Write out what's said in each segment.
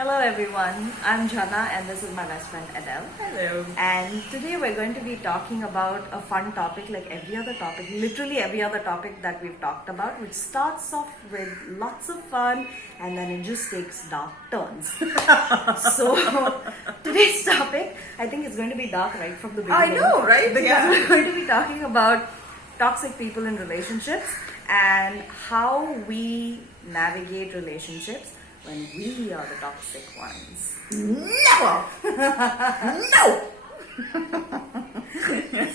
Hello everyone, I'm Jana and this is my best friend Edel. Hello. And today we're going to be talking about a fun topic like every other topic, literally every other topic that we've talked about, which starts off with lots of fun and then it just takes dark turns. So today's topic, I think it's going to be dark right from the beginning. I know, right? Because we're going to be talking about toxic people in relationships and how we navigate relationships when we are the toxic ones. Never! No!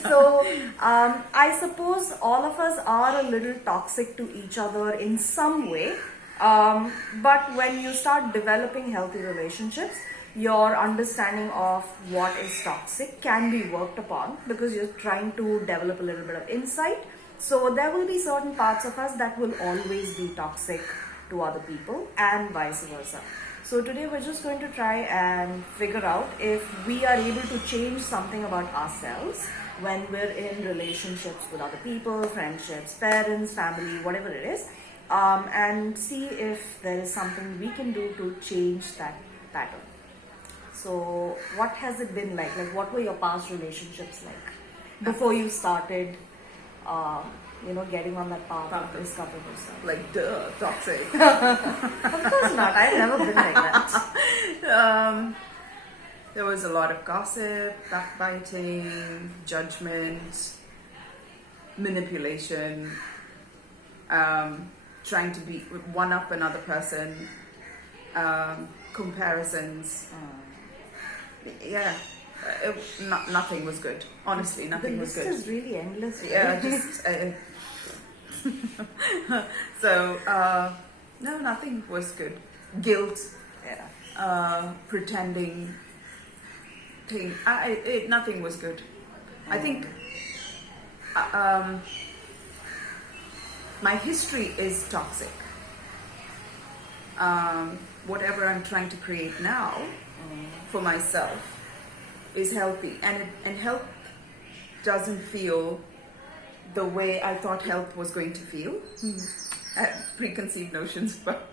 So, I suppose all of us are a little toxic to each other in some way. But when you start developing healthy relationships, your understanding of what is toxic can be worked upon because you're trying to develop a little bit of insight. So, there will be certain parts of us that will always be toxic to other people and vice versa. So today we're just going to try and figure out if we are able to change something about ourselves when we're in relationships with other people, friendships, parents, family, whatever it is, and see if there is something we can do to change that pattern. So what has it been like? Like what were your past relationships like before you started getting on that path of discovering yourself? Like, duh, toxic. Of course not. I've never been like that. There was a lot of gossip, backbiting, judgment, manipulation, trying to one up another person, comparisons. Yeah. Nothing was good. Honestly, nothing was good. The list is really endless. Right? Yeah, just so no, nothing was good. Guilt, pretending, pain. Nothing was good. I think my history is toxic. Whatever I'm trying to create now for myself is healthy, and health doesn't feel the way I thought health was going to feel. I had preconceived notions about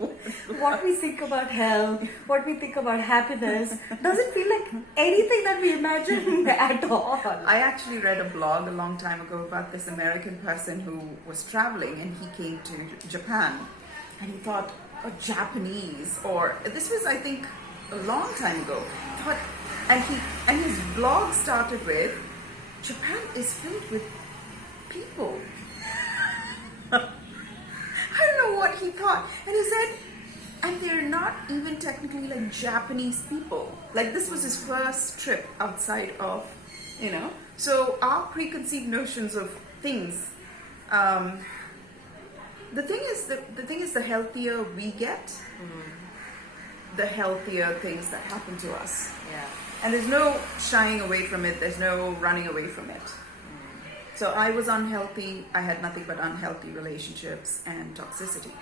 what we think about health, what we think about happiness doesn't feel like anything that we imagine at all. I actually read a blog a long time ago about this American person who was traveling and he came to Japan and he thought, Japanese, or this was I think a long time ago, and his blog started with, Japan is filled with people. I don't know what he thought. And he said, and they're not even technically like Japanese people. Like this was his first trip outside of, So our preconceived notions of things, the thing is the healthier we get, the healthier things that happen to us. Yeah. And there's no shying away from it. There's no running away from it. So I was unhealthy. I had nothing but unhealthy relationships and toxicity.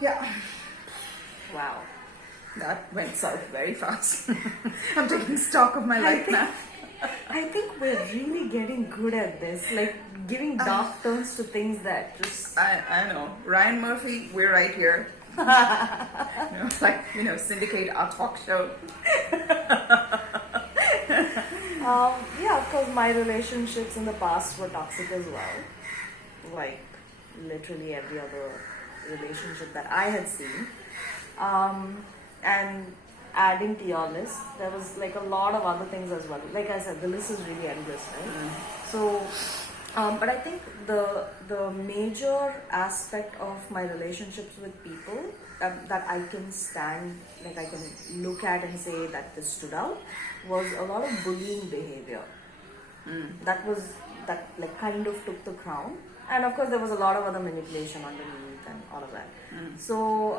Yeah. Wow. That went south very fast. I'm taking stock of my life now. I think we're really getting good at this, like giving dark turns to things that just... I know. Ryan Murphy, we're right here. Syndicate our talk show. Of course, my relationships in the past were toxic as well. Like, literally every other relationship that I had seen. And adding to your list, there was like a lot of other things as well. Like I said, the list is really endless, right? So, but I think the major aspect of my relationships with people that I can stand, like I can look at and say that this stood out, was a lot of bullying behavior. That like kind of took the crown, and of course there was a lot of other manipulation underneath and all of that. So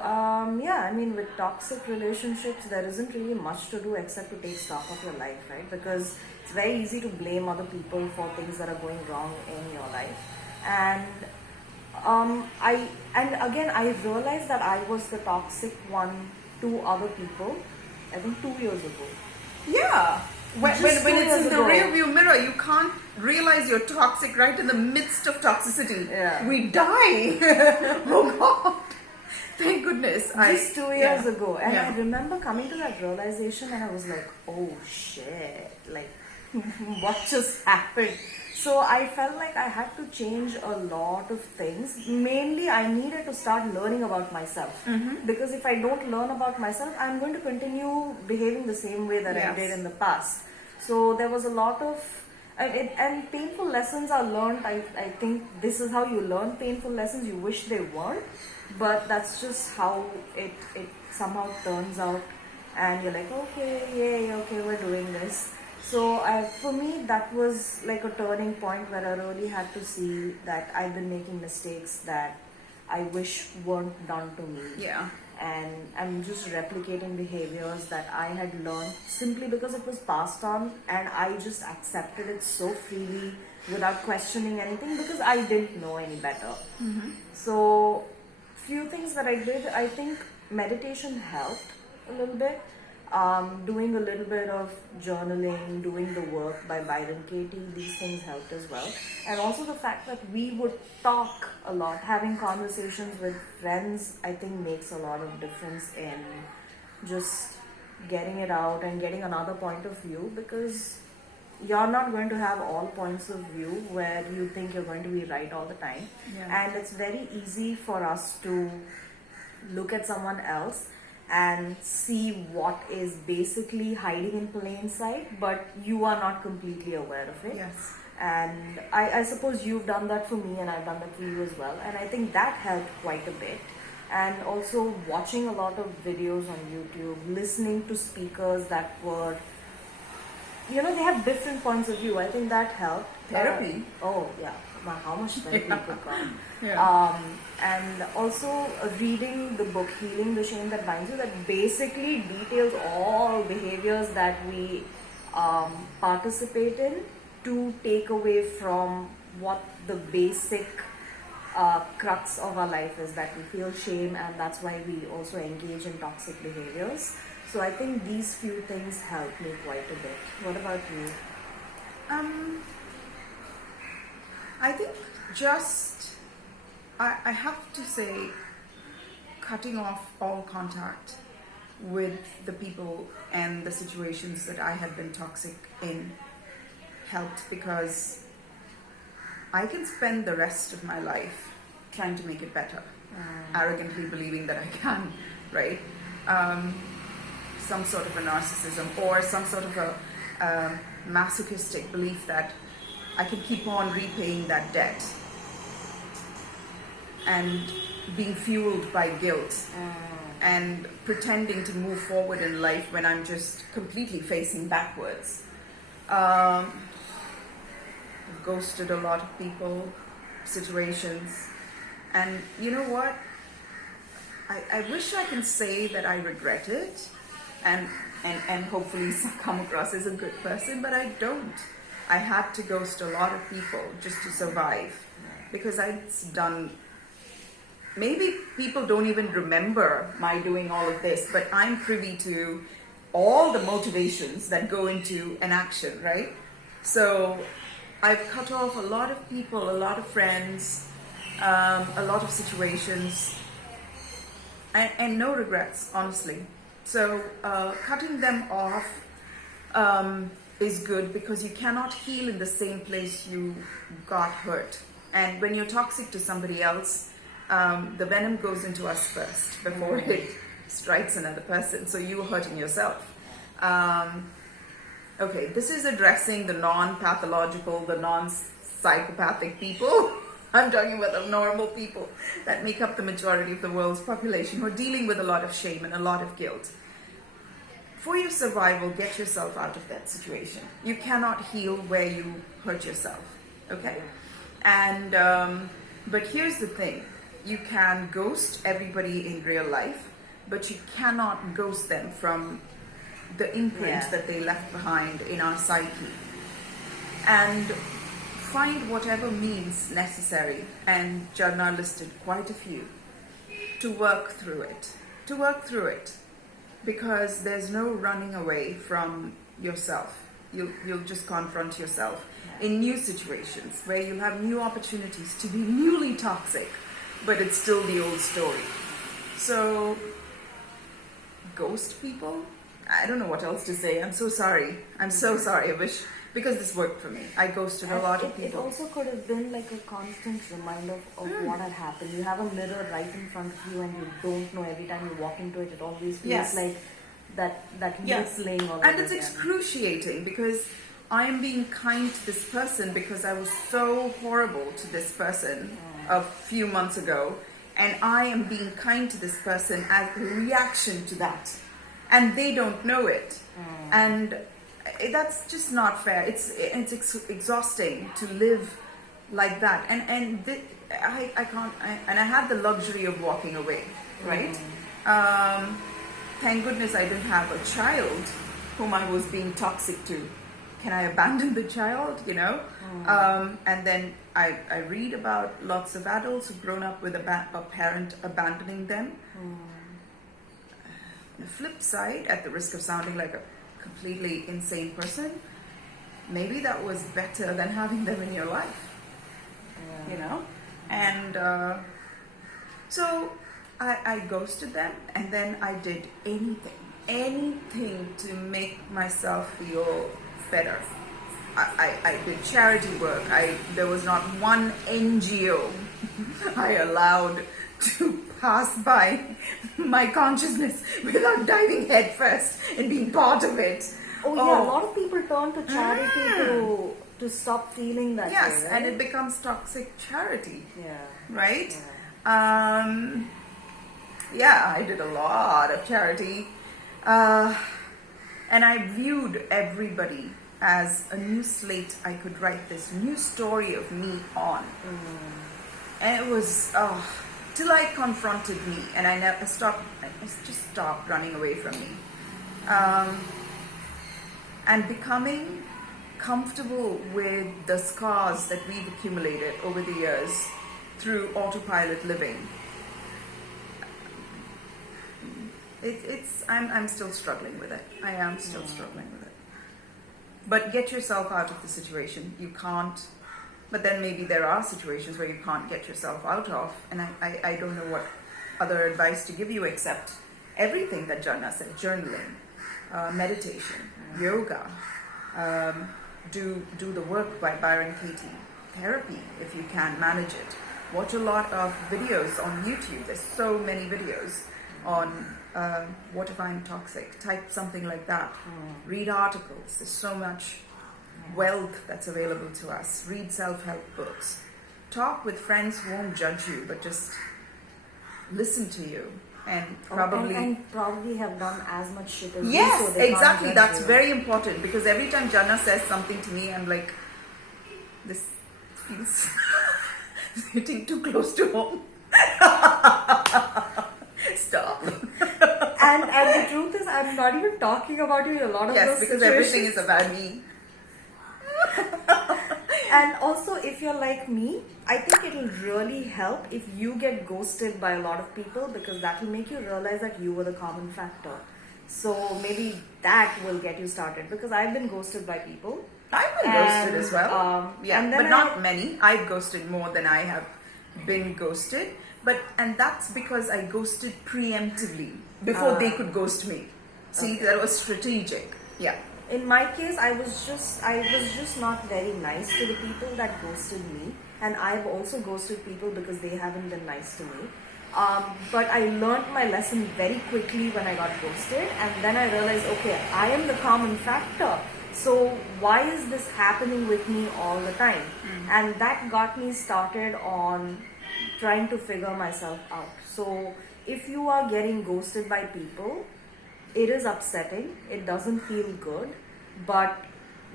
with toxic relationships there isn't really much to do except to take stock of your life, right? Because it's very easy to blame other people for things that are going wrong in your life, and I realized that I was the toxic one to other people, I think 2 years ago. Yeah. When it's in the rear view mirror, you can't realize you're toxic right in the midst of toxicity. Yeah. We die. Oh God. thank goodness. Just 2 years yeah, ago. And yeah. I remember coming to that realization and I was like, oh shit, like what just happened? So I felt like I had to change a lot of things. Mainly, I needed to start learning about myself. Because if I don't learn about myself, I'm going to continue behaving the same way that I Yes. did in the past. So there was a lot of and painful lessons are learned. I think this is how you learn painful lessons. You wish they weren't, but that's just how it somehow turns out. And you're like, okay, yay, okay, we're doing this. So for me, that was like a turning point where I really had to see that I've been making mistakes that I wish weren't done to me. Yeah. And I'm just replicating behaviors that I had learned simply because it was passed on, and I just accepted it so freely without questioning anything because I didn't know any better. So, few things that I did, I think meditation helped a little bit. Doing a little bit of journaling, doing the work by Byron Katie, these things helped as well. And also the fact that we would talk a lot, having conversations with friends, I think makes a lot of difference in just getting it out and getting another point of view, because you're not going to have all points of view where you think you're going to be right all the time. Yeah. And it's very easy for us to look at someone else and see what is basically hiding in plain sight, but you are not completely aware of it. Yes. And I suppose you've done that for me and I've done that for you as well. And I think that helped quite a bit. And also watching a lot of videos on YouTube, listening to speakers that were, you know, they have different points of view. I think that helped. Therapy. Oh, yeah. Wow, how much therapy could come. Yeah. And also reading the book Healing the Shame That Binds You, that basically details all behaviors that we participate in to take away from what the basic crux of our life is, that we feel shame, and that's why we also engage in toxic behaviors. So I think these few things help me quite a bit. What about you? I think just, I have to say, cutting off all contact with the people and the situations that I had been toxic in helped, because I can spend the rest of my life trying to make it better, arrogantly believing that I can, right? Some sort of a narcissism or some sort of a masochistic belief that I can keep on repaying that debt and being fueled by guilt and pretending to move forward in life when I'm just completely facing backwards. I've ghosted a lot of people, situations, and you know what? I wish I can say that I regret it and hopefully come across as a good person, but I don't. I had to ghost a lot of people just to survive, because I'd done, maybe people don't even remember my doing all of this, but I'm privy to all the motivations that go into an action, right? So I've cut off a lot of people, a lot of friends, a lot of situations, and no regrets, honestly. So cutting them off is good, because you cannot heal in the same place you got hurt. And when you're toxic to somebody else, the venom goes into us first before it strikes another person. So you're hurting yourself. Okay, this is addressing the non-pathological, the non-psychopathic people. I'm talking about the normal people that make up the majority of the world's population, who are dealing with a lot of shame and a lot of guilt. For your survival, get yourself out of that situation. You cannot heal where you hurt yourself, okay? And but here's the thing: you can ghost everybody in real life, but you cannot ghost them from the imprint that they left behind in our psyche. And find whatever means necessary, and Jadna listed quite a few, to work through it. To work through it. Because there's no running away from yourself. You'll just confront yourself in new situations where you'll have new opportunities to be newly toxic, but it's still the old story. So, ghost people? I don't know what else to say. I'm so sorry. I'm so sorry. I wish, because this worked for me. I ghosted a lot of It people. also could have been like a constant reminder of what had happened. You have a mirror right in front of you and you don't know, every time you walk into it, it always feels Yes. like that Yes. loop playing all over And it's again. excruciating because I am being kind to this person because I was so horrible to this person a few months ago, and I am being kind to this person as a reaction to that, and they don't know it, and that's just not fair. It's exhausting to live like that, and I can't. And I had the luxury of walking away, right? Thank goodness I didn't have a child whom I was being toxic to. Can I abandon the child, you know? And then I read about lots of adults who've grown up with a parent abandoning them. The flip side, at the risk of sounding like a completely insane person, maybe that was better than having them in your life, you know? And so I ghosted them, and then I did anything to make myself feel better. I did charity work. There was not one NGO I allowed to pass by my consciousness without diving headfirst and being part of it. Oh yeah, a lot of people turn to charity to stop feeling that Yes, way, right? and it becomes toxic charity, Yeah. right? Yeah, I did a lot of charity. And I viewed everybody as a new slate I could write this new story of me on. And it was, till I confronted me, and I just stopped running away from me. And becoming comfortable with the scars that we've accumulated over the years through autopilot living. I'm still struggling with it. I am still struggling with it. But get yourself out of the situation. You can't. But then maybe there are situations where you can't get yourself out of. And I don't know what other advice to give you except everything that Jana said. Journaling, meditation, yoga, do the work by Byron Katie, therapy if you can manage it. Watch a lot of videos on YouTube. There's so many videos on what if I'm toxic. Type something like that. Read articles. There's so much wealth that's available to us. Read self-help books. Talk with friends who won't judge you but just listen to you and probably and probably have done as much shit as you, yes, so they can't exactly. judge That's you. very important because every time Jana says something to me, I'm like, this feels hitting too close to home. Stop. And the truth is, I'm not even talking about you in a lot of Yes, those because situations. everything is about me. And also, if you're like me, I think it'll really help if you get ghosted by a lot of people, because that will make you realize that you were the common factor. So maybe that will get you started, because I've been ghosted by people. I've been ghosted as well. Yeah, and then but not many. I've ghosted more than I have been ghosted. And that's because I ghosted preemptively before they could ghost me. See, Okay. that was strategic. Yeah. In my case, I was just not very nice to the people that ghosted me, and I've also ghosted people because they haven't been nice to me. But I learned my lesson very quickly when I got ghosted, and then I realized, okay, I am the common factor. So why is this happening with me all the time? And that got me started on trying to figure myself out. So if you are getting ghosted by people, it is upsetting, it doesn't feel good, but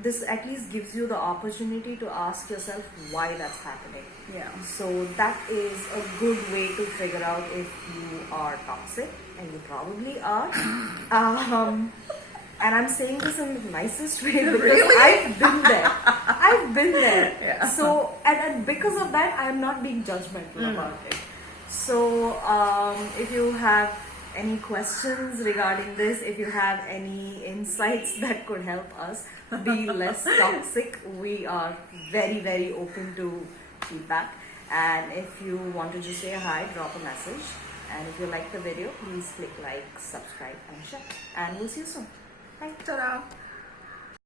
this at least gives you the opportunity to ask yourself why that's happening. Yeah. So that is a good way to figure out if you are toxic, and you probably are. And I'm saying this in the nicest way because Really? I've been there. I've been there. Yeah. So, and because of that, I'm not being judgmental about it. So, if you have any questions regarding this, if you have any insights that could help us be less toxic, we are very, very open to feedback. And if you want to just say hi, drop a message. And if you like the video, please click like, subscribe, and share. And we'll see you soon. Bye. Ta-da!